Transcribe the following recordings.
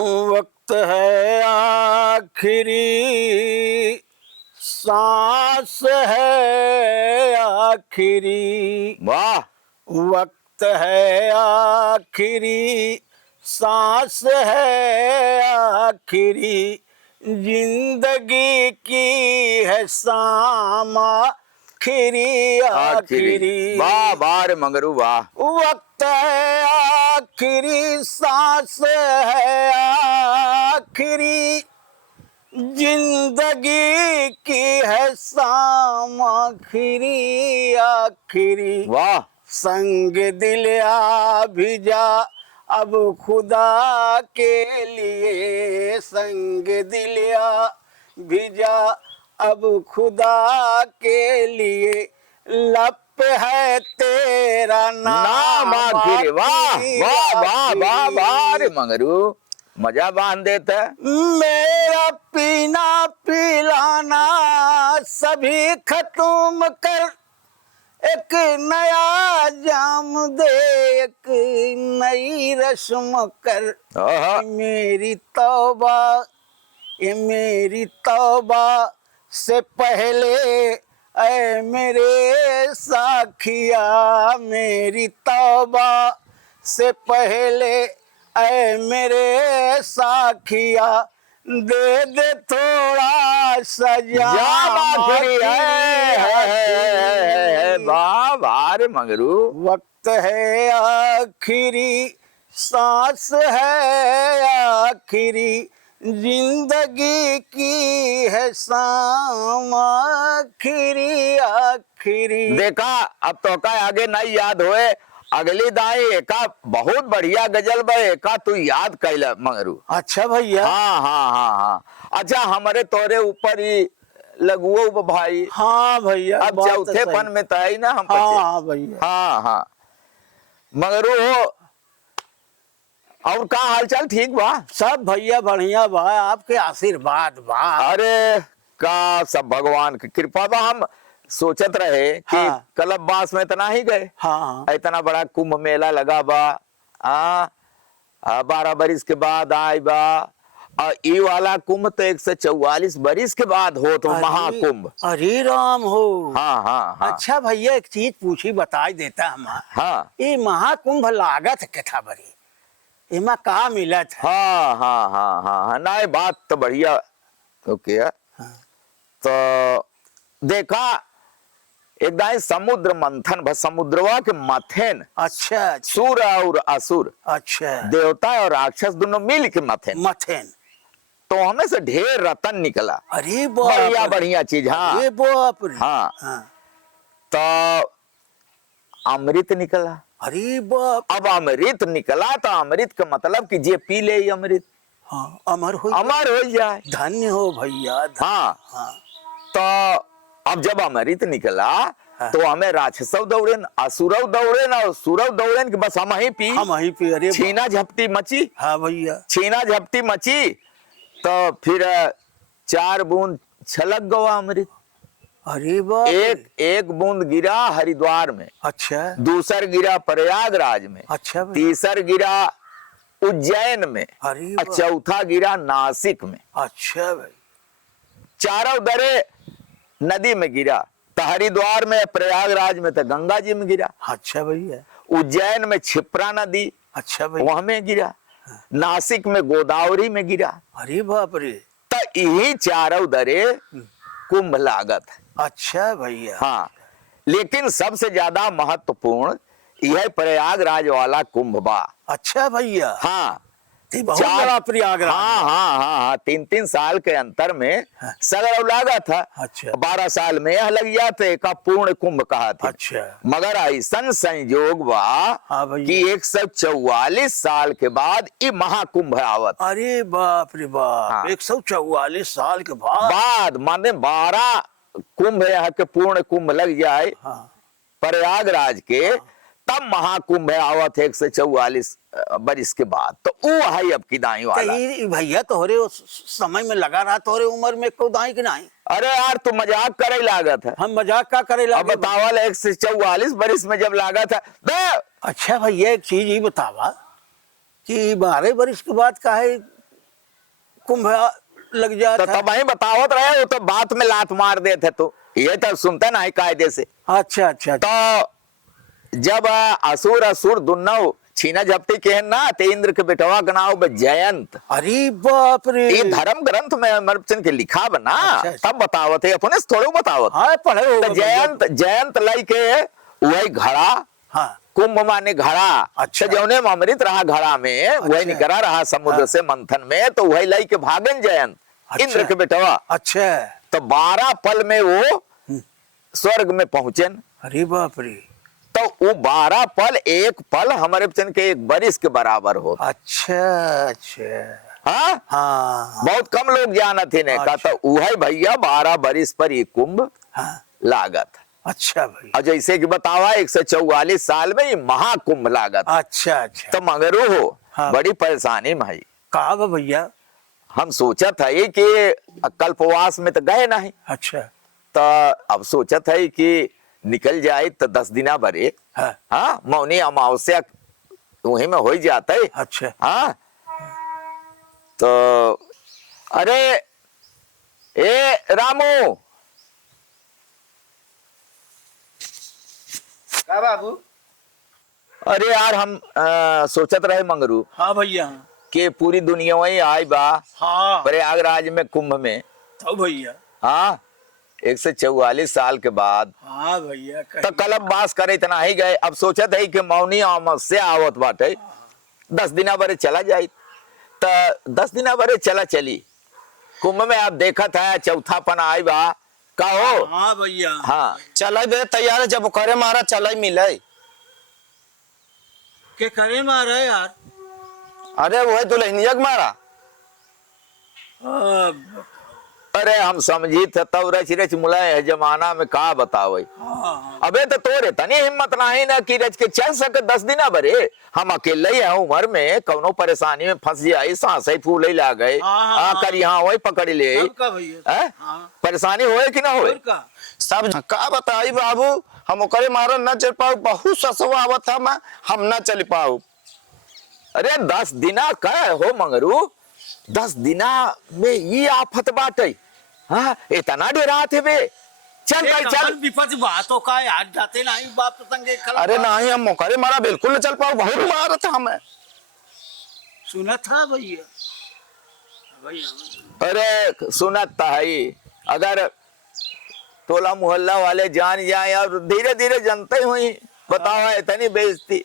वक्त है आखिरी सांस है आखिरी। वाह। वक्त है आखिरी सांस है आखिरी। जिंदगी की है शाम आखिरी आखिरी। वाह वाह रे मंगरू वाह। वक्त है आखिरी सांस है आखिरी। जिंदगी की है शाम आखिरी आखिरी। वाह। संग दिल आ भी जा अब खुदा के लिए। संग दिल आ भी जा अब खुदा के लिए। लप है तेरा नाम नाम आखिरी। वाह वाह वाह वाह वाह रे आखिरी। मंगरू, मजा बांध देता। मेरा पीना पिलाना सभी खत्म कर। एक नया जाम दे एक नई रस्म कर। आहा। ये मेरी तौबा, ये मेरी तौबा से पहले ऐ मेरे साखिया। मेरी तौबा से पहले ऐ मेरे साखिया। दे दे थोड़ा सजा जाम आखिरी है। आखिरी। वाह वाह रे मंगरू। वक्त है आखिरी सांस है आखिरी। जिंदगी की है शाम आखिरी आखिरी। देखा अब तो का आगे नहीं याद होए। अगली दाई एका बहुत बढ़िया गजल बा, एका तू याद कैला मंगरू। अच्छा भैया। हाँ हाँ हाँ हाँ। अच्छा हमारे तोरे ऊपर ही लगुओ भाई। हाँ भैया अब बात तो चौथे सही। पन में तो है ही ना हम हाँ बचे। हाँ भैया। हाँ हाँ मगरू हो। और का हालचाल ठीक बा? सब भैया बढ़िया बा, आपके आशीर्वाद बा। अरे का सब भगवान की कृपा बा। हम सोचत रहे कि हाँ। कलबबास में इतना ही गए। हाँ हाँ। इतना बड़ा कुंभ मेला लगा बा। 12 बरिस के बाद आई बा। और ये वाला कुंभ तो 144 बरिस के बाद हो तो महाकुंभ। अरे राम हो। हाँ हाँ हाँ। अच्छा भैया एक चीज पूछी बताई देता हम। हाँ ये महाकुंभ लागत कितना बड़ी, इमा का मिलत है? हाँ हाँ हाँ हाँ हाँ ना, ये बात तो बढ़िया। ओके हाँ। तो देखा एक दाई समुद्र मंथन भ समुद्रवा के मथेन। अच्छा अच्छा सुर और असुर, अच्छा। देवता और राक्षस दोनों मिल के मथेन। मथेन। तो हमें से ढेर रतन निकला। अरे बाप बढ़िया रे। बढ़िया चीज। हाँ अरे बाप रे। हाँ। हाँ। तो अमृत निकला। अरे बाप। अब अमृत निकला तो अमृत का मतलब कि जे पी ले ये अमृत हाँ अमर हो अमर हो जाए। धन्य हो भैया धन्य। हाँ हाँ। तो अब जब अमृत निकला हाँ। तो हमें राक्षसव दौड़ेन, असुरव दौड़ेन और सुरव दौड़ेन कि बस हम ही पी। हम ही पे। अरे छीना झपटी मची। हाँ भैया। छीना झपटी मची तो फिर 4 बूंद छलक गवा अमृत। अरे बाप। एक बूंद गिरा हरिद्वार में, अच्छा दूसर गिरा प्रयागराज में, अच्छा भैया। तीसर गिरा उज्जैन में, अरे और चौथा गिरा नासिक में। अच्छा भाई। चारों दरे नदी में गिरा। तो हरिद्वार में, प्रयागराज में तो गंगा जी में गिरा। अच्छा भैया। उज्जैन में क्षिप्रा नदी अच्छा भैया। वहां में गिरा। नासिक में गोदावरी में गिरा। अरे बाप रे। तो यही चारों दरे कुंभ लागत। अच्छा भैया। हाँ लेकिन सबसे ज्यादा महत्वपूर्ण यह प्रयागराज वाला कुंभ बा। अच्छा भैया। हाँ ते बहुत बड़ा प्रयागराज। हाँ हाँ हाँ हाँ 3-3 साल के अंतर में सगड़ लागत था। अच्छा 12 साल में यह लग जाते का पूर्ण कुंभ कहा था। अच्छा। मगर ऐसा संयोग बा हाँ भैया। कि 144 साल के बाद ये महाकुंभ आवत। अरे बाप रे बाप। हाँ। 144 साल के बाद। बाद माने 12 कुंभ यहाँ के पूर्ण कुंभ लग जाए हाँ। प्रयागराज के। तब महाकुंभ आवत 144 बरिस के बाद। तो वो है अब की दाई वाला। तो भैया तोहरे उस समय में लगा रहा, तोहरे उम्र में को दाई कि नहीं? अरे यार तू मजाक करे लागत है। हम मजाक का करे अब लगे? बतावल 144 बरिस में जब लागत है। अच्छा भैया एक चीज ये बतावा कि 12 वर्ष के बाद काहे कुंभ लग जाता तो है। तब वही बतावत रहे, वो तो बात में लात मार देते, तो ये तो सुनते नहीं कायदे से। अच्छा अच्छा अच्छा। तो जब असुर असुर दुन्नो छीना झपटी के ना, ते इंद्र के बेटवा का नाम जयंत। अरे बाप रे। ये धर्म ग्रंथ में मरचन के लिखा बना, अच्छा। तब बतावत है, अपने से थोड़े बतावत। हाँ पढ़े तो होगा भैया। जयंत लाई के वही घड़ा, हाँ कुंभ माने घड़ा। अच्छा। तो जौने में अमृत रहा घड़ा में, वही अच्छा। निकला रहा समुद्र हाँ। से मंथन में, तो वही लाई के भागन जयंत, अच्छा। इंद्र के बेटवा। अच्छा। तो 12 पल में वो स्वर्ग में पहुंचन। अरे बाप रे। तो वो 12 पल, एक पल हमारे चंद के एक बरिस के बराबर हो। अच्छा अच्छा। हाँ, हाँ बहुत कम लोग जानत ही ने का। अच्छा। तो वही भैया 12 बरिस पर ये कुंभ हाँ। लागत। अच्छा भाई। और जैसे कि बतावा 144 साल में ये महाकुंभ लागत। अच्छा अच्छा। तो मगरू हो हाँ। बड़ी परेशानी में है। कहा बा भैया। हम सोचत है कि कल्पवास में तो गए नहीं, अच्छा। तो अब सोचत है कि निकल जाए तो 10 दिना भरे। हाँ। हाँ, मौनी अमावस्या वही में हो जाता है। अच्छा। हाँ, तो अरे ए रामू, का बाबू? अरे यार हम सोचत रहे मंगरू हाँ भैया। कि पूरी दुनिया वही आई बा हाँ प्रयागराज में कुंभ में। तो भैया। हाँ, 144 साल के बाद हाँ भैया तो कलब बास करे इतना ही गए। अब सोचत है कि मौनी अमावस्या आवत बाटे, 10 दिना भरे चला जाए। तो 10 दिना भरे चला चली कुंभ में। आप देखा था चौथा पन आई बा का हो। हाँ भैया। हाँ, चल बे तैयार है, जब करे मारा चल मिले। के करे मारा यार। अरे वो दुल्हनिया के मारा। हाँ अरे हम समझी थे तब रच रच मुलाय है जमाना में का बतावे। हाँ। अबे तो तोरे तनी हिम्मत नहीं ना कि रच के चल सके 10 दिना भरे। हम अकेले ही हैं उम्र में, कौनो परेशानी में फंस जाई, सांस ही फूले ला गए। हाँ, कर यहाँ वही पकड़ ले। सबका भैया। हैं? हाँ। परेशानी होए कि ना होए। और का। सब का बताई बाबू, हम ओकरे मारा न चल पाऊ। बहुत ससवा आवत था मैं, हम न चल पाऊ। अरे 10 दिना का हो मंगरू, 10 दिना में ये आफत बाटे। हाँ, इतना डरा थे बे। चल भाई चल। विपत्ति बातों का याद जाते नहीं बाप संगे। अरे नहीं, हम ओकरे मारा बिल्कुल न चल पाऊ। बहुत मारा था हमें। सुना था भैया। भैया अरे सुनत है, अगर टोला मोहल्ला वाले जान जाए और धीरे धीरे जनते हुई बताओ इतनी बेइज्जती।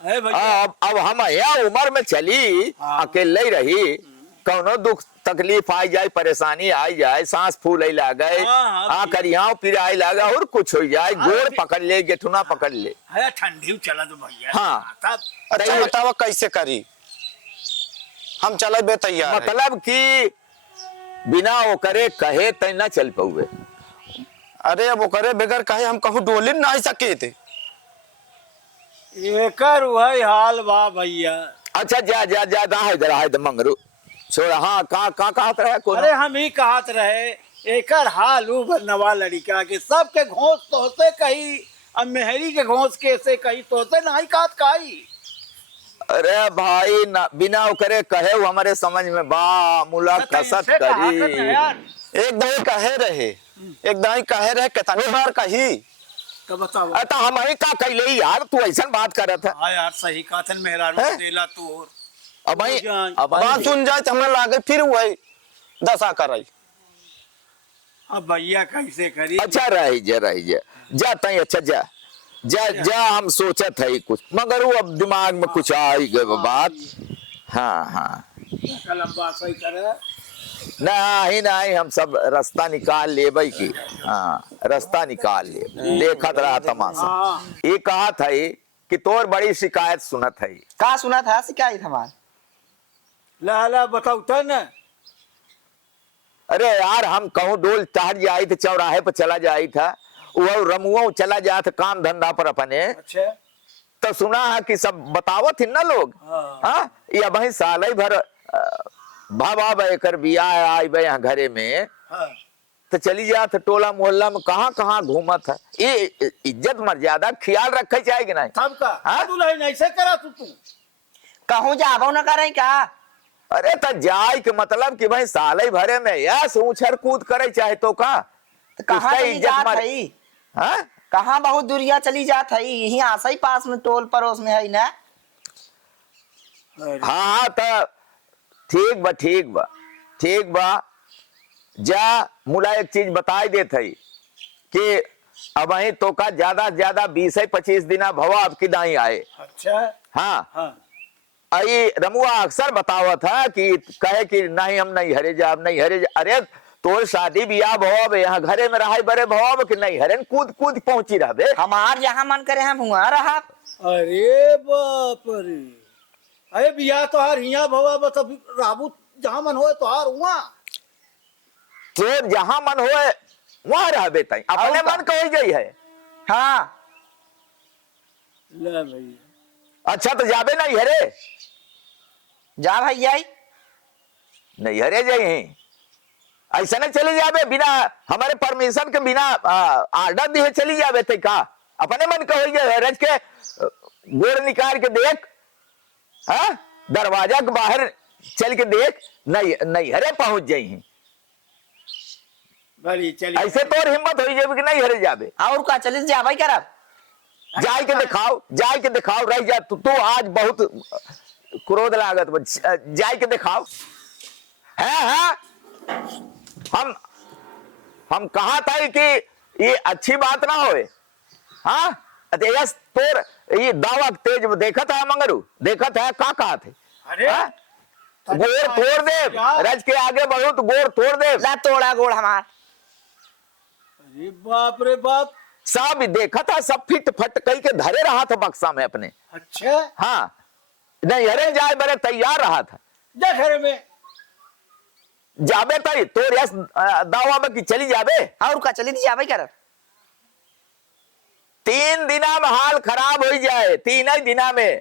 है भैया। अब हम यहाँ उम्र में चली, हाँ। अकेले ही रही, कौनो दुख तकलीफ आई जाए, परेशानी आई जाए, सांस फूले ला गए, हाँ, आकर यहाँ फिर आई लगा और कुछ हो जाए, गोड़ पकड़ ले, गेठुना पकड़ ले। है ठंडी चला तो भैया। हाँ। तब अच्छा बतावा कैसे करी? हम चले बे तैयार है। मतलब कि बिना वो करे कहे तय न चल पाऊे। अरे अब ओकरे बगैर कहे हम कहूँ डोली नहीं सके थे। एकर वही हाल बा भैया। अच्छा जा जा जा इधर मंगरू छोड़ा। हाँ, कहाँ कहत रहे कौन? अरे हम ही कहत रहे एकर हाल उ नवा लड़का के सबके घोंस तोहसे कही, अब मेहरी के घोंस के से कही तोहसे नहीं कहत कही। अरे भाई ना, बिना करे कहे वो हमारे समझ में बा मुला कसत करी। एक दाई कहे रहे, एक दाई कहे रहे, कितनी बार कही। तो बताओ। अतः हम ही का कैले यार, तू ऐसा बात करत है। हाँ यार सही कहतन मेहरारू हैं? देला तोर। अब भाई अब बात सुन जाए तो हमें लागे फिर वही दशा कराई। अब भैया कैसे करी। अच्छा रही जा जा तई। अच्छा जा जा जा, हम सोचत है कुछ मगर वो अब दिमाग में कुछ आ ही गए बात। हाँ हाँ, लंबा सही करे। नहीं हम सब रास्ता निकाल ले भाई की। हाँ, रास्ता निकाल ले, देखत रहा तमाशा। हाँ। ये कहा था कि तोर बड़ी शिकायत सुनत है। का सुना था शिकायत हमार? ला बताओ न। अरे यार हम कहूँ डोल टहर जाई थे, चौराहे पर चला जाई था, वो रमुआ चला जाए था काम धंधा पर अपने। अच्छा। तो सुना है कि सब बतावत थी ना लोग। हाँ। हाँ, ये भाई साल ही भर भावा एकर बिया आई बे यहाँ घरे में। हाँ। तो चली जात टोला मोहल्ला में, कहाँ घूमत है। ये इज्जत मर्यादा ख्याल रखे चाहिए कि नहीं? सबका। हाँ? दुल्हन ऐसे करा तू। कहूँ जाबो न करे का? अरे तो जाय के मतलब कि भाई साले भरे में यस उछर कूद करे चाहे तो का तो कहाँ उसका चली इज्जत जात मर है? हाँ कहाँ बहुत दूरिया चली जात है? यही आसा ही पास में टोल पड़ोस में है ना। अरे, हाँ तो ठीक बा ठीक बा ठीक बा। जा मुला एक चीज बताई देत है कि अब वही तो का ज्यादा से ज्यादा 20-25 दिना भवा आपकी दाई आए। अच्छा हाँ हाँ आई रमुआ अक्सर बतावत है कि कहे कि नहीं हम नहीं हरे जाब नहीं हरे जा। अरे तोर शादी बियाह भव यहाँ घरे में रहा बड़े भव कि नहीं हरे कूद कूद पहुंची रहबे। हमार जहाँ मन करे हम वहाँ रहा। अरे बाप रे, अरे बिया तोहार हिया भवा बस अभी राबू जहाँ मन होए तोहार वहाँ। तो जहां मन होए वहां रहबे तई अपने और का? मन कही गई है। हाँ ले भैया, अच्छा तो जाबे नहीं हरे जा भैया। नहीं हरे जाइए ऐसा नहीं चले जाबे बिना हमारे परमिशन के बिना आर्डर दिए चली जाबे ते का अपने मन कही गए रज के गोड़ निकाल के देख। हाँ दरवाजा के बाहर चल के देख नहीं नहीं हरे पहुंच जाइए। भली चलिए। ऐसे तो हिम्मत हो जाए कि नहीं हरे जाबे। और का चली जा भाई करब। जाय के दिखाओ रह जा तू आज बहुत क्रोध लागत बा। जाय के दिखाओ है हम कहा था कि ये अच्छी बात ना होए। हाँ यस तोर ये दावा तेज देखत है मंगरू देखत है का कहा थे। अरे हाँ? गोड़ तोड़ दे क्या? रज के आगे बढ़ो तो गोड़ तोड़ दे। ला तोड़ा गोड़ हमार। अरे बाप रे बाप। सब देखा था सब फिट फट कई के धरे रहा था बक्सा में अपने। अच्छा हाँ नहीं हरे जाए बड़े तैयार रहा था। जा घर में। जाबे तई तो यस दावा में कि चली जाबे। और का चली जा भाई करब। 3 दिना में हाल खराब हो जाए 3 ही दिना में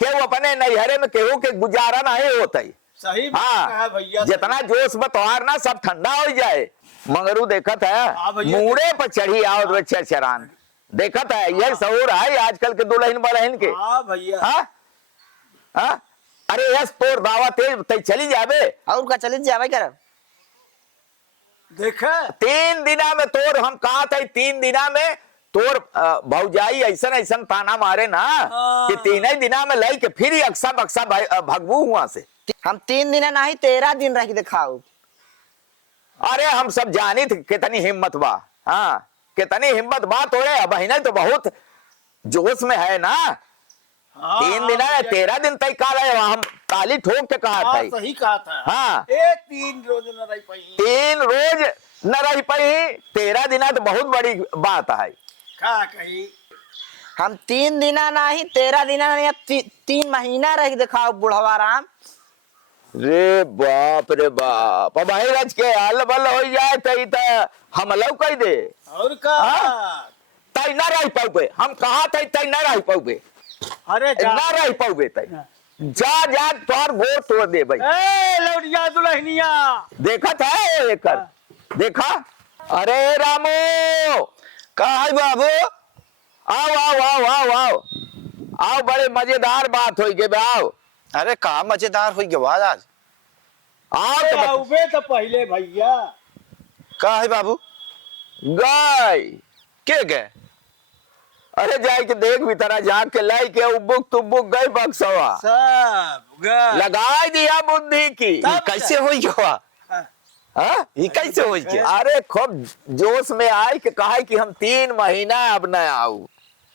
केहू अपने नैहरे में केहू के गुजारा नहीं होता ही। सही बात कहा हाँ भैया। जितना जोश बतवार ना सब ठंडा हो जाए। मंगरू देखत है हाँ भैया। मुड़े पर चढ़ी आओ चरचरान देखत है यही सहूर है आजकल के दुल्हन बलहन के। हाँ भैया। हाँ हाँ अरे यस तोर दावा तेज तई चली जाबे। और का चली जा भाई करब। देखा 3 दिना में तोर हम कहा था 3 दिना में तोर भौजाई ऐसा ऐसा ताना मारे ना कि 3 ही दिना में लाई के फिर ही अक्सा बक्सा भगबू हुआ से। हम 3 दिन नहीं 13 दिन रह के दिखाओ। अरे हम सब जानी थे कितनी हिम्मत बा। हाँ कितनी हिम्मत बा तोरे अब ही तो बहुत जोश में है ना। हाँ, 3 दिन है 13 दिन तक काल है हम ताली ठोक के कहा हाँ, था। सही कहा था। हाँ। 3 रोज न रही पाई। 3 रोज न रह पाई 13 दिना तो बहुत बड़ी बात है। का कही हम 3 दिना नहीं 13 दिना नहीं 3 महीना रह के दिखाओ बुढ़वा राम। रे बाप अब भाई रज के हल बल हो जाए तई त हम लव कह दे। और का। हाँ? तई ना रह पाऊबे हम कहा थे तई ना रह पाऊबे। अरे जा ना रह पाऊबे तई जा तोर गोर तोड़ दे भाई। ए लौटिया दुल्हनिया। देखा था एकर देखा। अरे रामो का है बाबू? आओ आओ आओ आओ आओ आओ बड़े मजेदार बात होई के आओ। अरे का मजेदार हुई गवा आज। आओ अरे तो आउबे तो पहले भैया। का है बाबू? गए के गए? अरे जाए के देख भी तरह जाग के लाई के उबुक तुबुक गए बक्सवा सब गए। लगा दिया बुद्धि की। तब कैसे हुई गवा? हाँ? ये कैसे हुई के? अरे खूब जोश में आए कि कहा कि हम 3 महीना अब न आऊ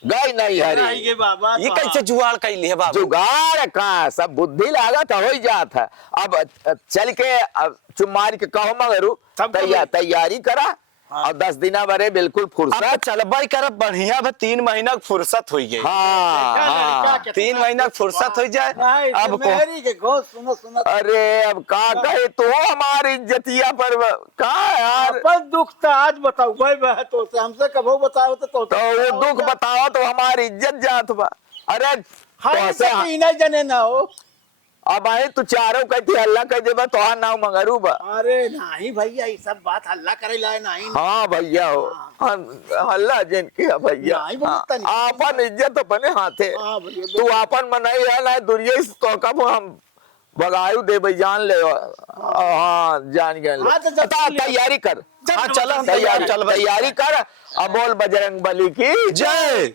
गई नहीं नहीं हरी। के बाबा ये तो कैसे जुगाड़ कैली है बाबू? जुगाड़ का सब बुद्धि लागत हो ही जात है। अब चल के अब चुमार के कहो मगरू सब कर तैयारी करा। हाँ। और 10 दिना बरे बिल्कुल अब फुर्सत। तो चलबाई करब बढ़िया बा 3 महीना के फुर्सत हुई गई। हाँ देखा हाँ लड़का कितना 3 महीना के फुर्सत हो जाए। नहीं अब तो को मेहरी के घोष सुनो सुनो। अरे अब का कहे तो हमारी इज्जतिया पर का यार। अपन दुख तो आज बताऊ भाई बह तो से हमसे कबो बताओ तो तो वो दुख बताओ तो हमारी इज्जत जात बा। अरे हम तो से ऐसे तीन जने ना हो। अब आए तू चारों कहती हल्ला कह देबा तो नाम मंगरू बा। अरे नहीं भैया ये सब बात हल्ला करे लाए नहीं। हाँ भैया हो हल्ला जिनकी है भैया। नहीं बोलता नहीं। आपन इज्जत अपने हाथे। हाँ भैया। तू आपन मनाई है ना दुनिया तो कब हम बगायू दे भाई जान ले हाँ जान गए हाँ, तो जब तैयारी कर हाँ चल तैयारी चल भाई तैयारी कर अब बोल बजरंग बली की जय